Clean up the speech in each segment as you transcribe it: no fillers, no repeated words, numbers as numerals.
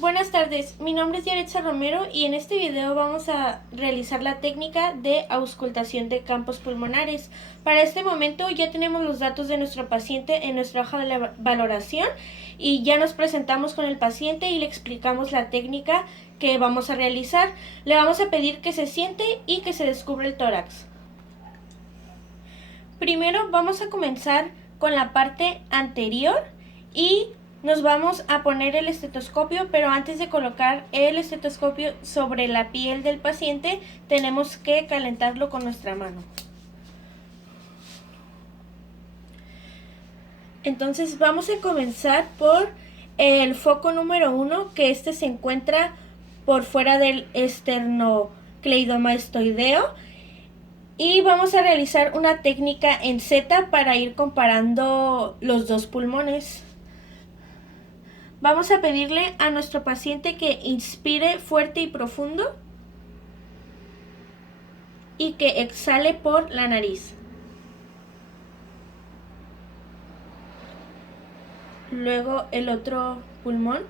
Buenas tardes, mi nombre es Yaretza Romero y en este video vamos a realizar la técnica de auscultación de campos pulmonares. Para este momento ya tenemos los datos de nuestro paciente en nuestra hoja de la valoración y ya nos presentamos con el paciente y le explicamos la técnica que vamos a realizar. Le vamos a pedir que se siente y que se descubra el tórax. Primero vamos a comenzar con la parte anterior y nos vamos a poner el estetoscopio, pero antes de colocar el estetoscopio sobre la piel del paciente, tenemos que calentarlo con nuestra mano. Entonces vamos a comenzar por el foco número 1, que se encuentra por fuera del esternocleidomastoideo. Y vamos a realizar una técnica en Z para ir comparando los dos pulmones. Vamos a pedirle a nuestro paciente que inspire fuerte y profundo y que exhale por la nariz. Luego el otro pulmón.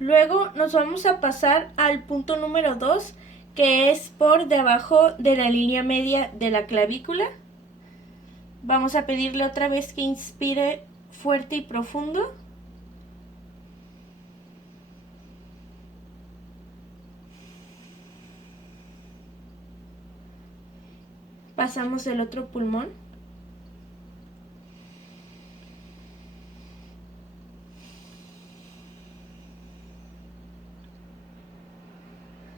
Luego nos vamos a pasar al punto número 2, que es por debajo de la línea media de la clavícula. Vamos a pedirle otra vez que inspire fuerte y profundo. Pasamos el otro pulmón.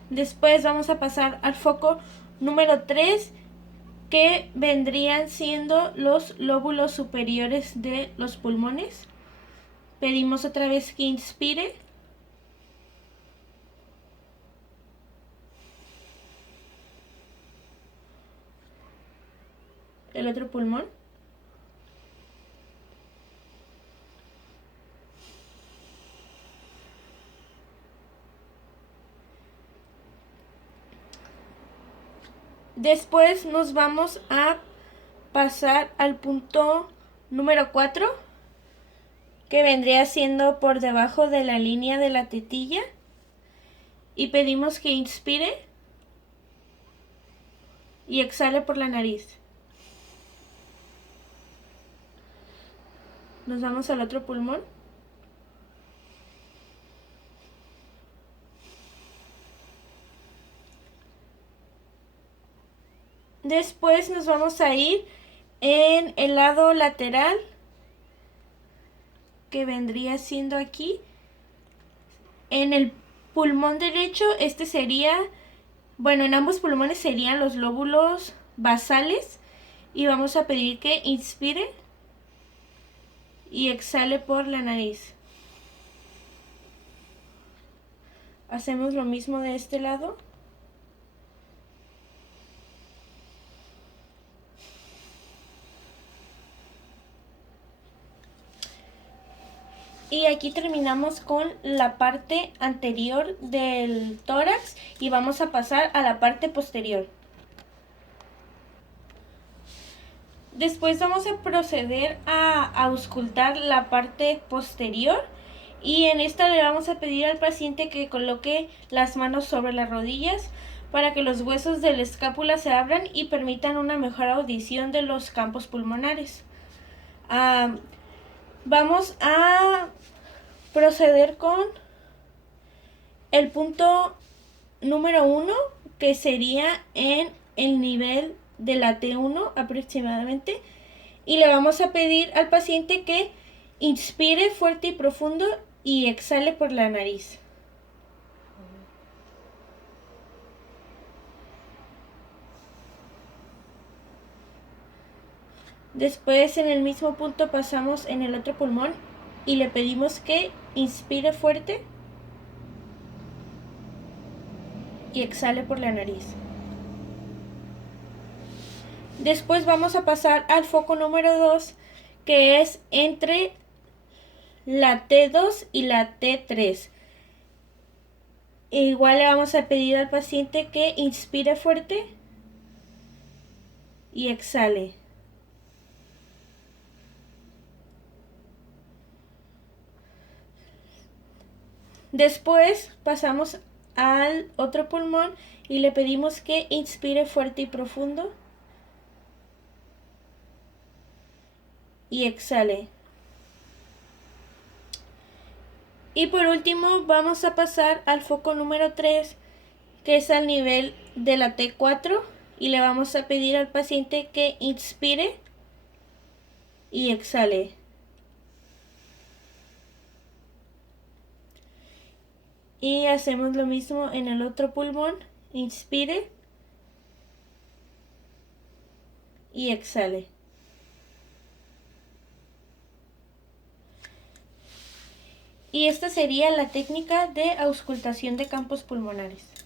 Después vamos a pasar al foco número 3, que vendrían siendo los lóbulos superiores de los pulmones. Pedimos otra vez que inspire. El otro pulmón. Después nos vamos a pasar al punto número 4, que vendría siendo por debajo de la línea de la tetilla, y pedimos que inspire y exhale por la nariz. Nos vamos al otro pulmón. Después nos vamos a ir en el lado lateral, que vendría siendo aquí. En el pulmón derecho, en ambos pulmones serían los lóbulos basales, y vamos a pedir que inspire y exhale por la nariz. Hacemos lo mismo de este lado. Y aquí terminamos con la parte anterior del tórax y vamos a pasar a la parte posterior. Después vamos a proceder a auscultar la parte posterior, y en esta le vamos a pedir al paciente que coloque las manos sobre las rodillas para que los huesos de la escápula se abran y permitan una mejor audición de los campos pulmonares. Vamos a proceder con el punto número 1, que sería en el nivel de la T1 aproximadamente, y le vamos a pedir al paciente que inspire fuerte y profundo y exhale por la nariz. Después en el mismo punto pasamos en el otro pulmón y le pedimos que inspire fuerte y exhale por la nariz. Después vamos a pasar al foco número 2, que es entre la T2 y la T3. Igual le vamos a pedir al paciente que inspire fuerte y exhale. Después pasamos al otro pulmón y le pedimos que inspire fuerte y profundo y exhale. Y por último vamos a pasar al foco número 3, que es al nivel de la T4, y le vamos a pedir al paciente que inspire y exhale. Y hacemos lo mismo en el otro pulmón, inspire y exhale. Y esta sería la técnica de auscultación de campos pulmonares.